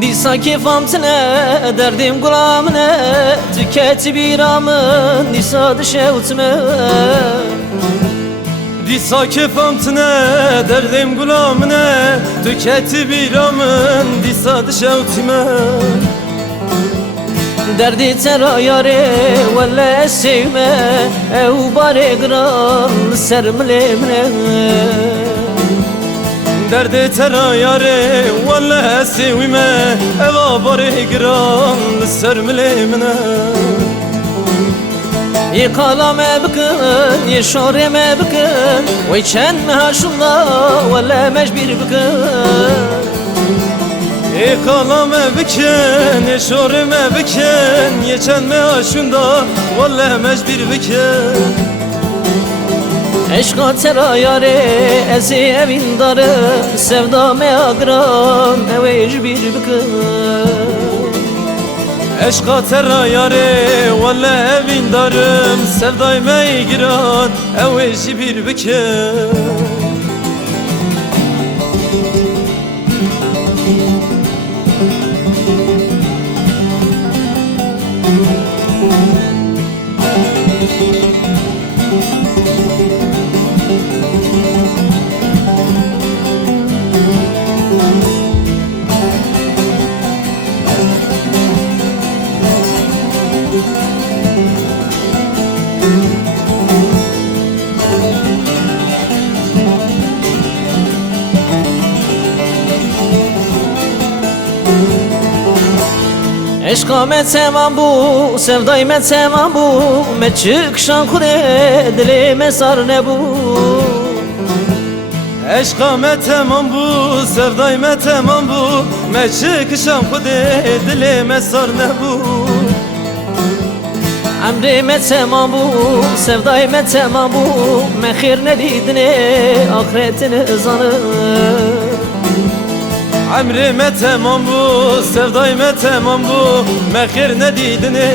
Disa kefamtine derdim gulamine tüketi biramın disa dışevtme Disa kefamtine derdim gulamine tüketi biramın disa dışevtme Derdi tera yare valla sevme ev bare gran sermlemne Derdi tera yare valla sevme eva bare gran sermlemne Yıkalame bıkın, yeşoreme bıkın Vay çenme haşullah valla mecbir bıkın Kalame biken, eşorime biken Yeçenme aşunda, valla mecbir biken Eşka tera yare, ezi evin darı Sevdame agran, evej bir bıkın Eşka tera yare, valla evin darım Sevdayme giran, evej bir biken Eşka me temam bu, sevdayı me temam bu Me çıkşan kure, dilime sar ne bu Eşka me temam bu, sevday me temam bu Me çıkışam kude, dilime sar ne bu Emri me temam bu, sevdayı me temam bu Me khir ne didine, ahiretini zanı Emrime tamam bu, sevdayime tamam bu Mehir ne didini,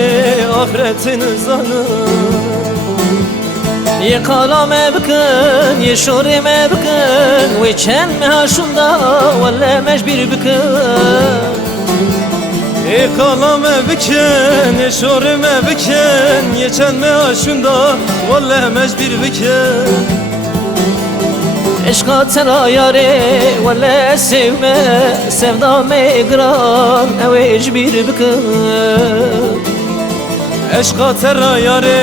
ahiretin zanı Yıkalame bıkın, yeşorime bıkın Ve çenme haşunda, valla mecbir bıkın Kalame biken, eşorime biken Yeçenme aşunda, valla mecbir biken Eşka tera yare valla sevme Sevdame gran evej bir bıkın Eşka tera yare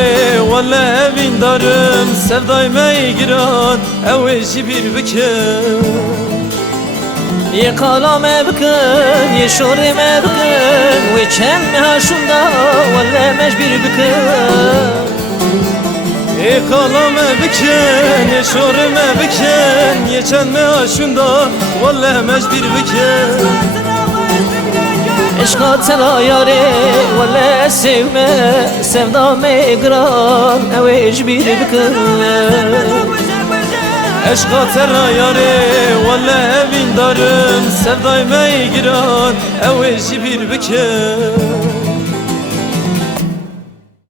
valla evin darım Sevdayme giran eveci bir biken Yıkalame bıkın yeşorime bıkın Ve çenme haşunda valla mecbir bıkın Kalame biken, eşorime biken Yeçenme aşunda, valla mecbir biken Eşka tera yare valla sevme Sevdame gran evej bir bıkın Eşka tera yare, valla evin darım Sevdayme giran, eveci bir biken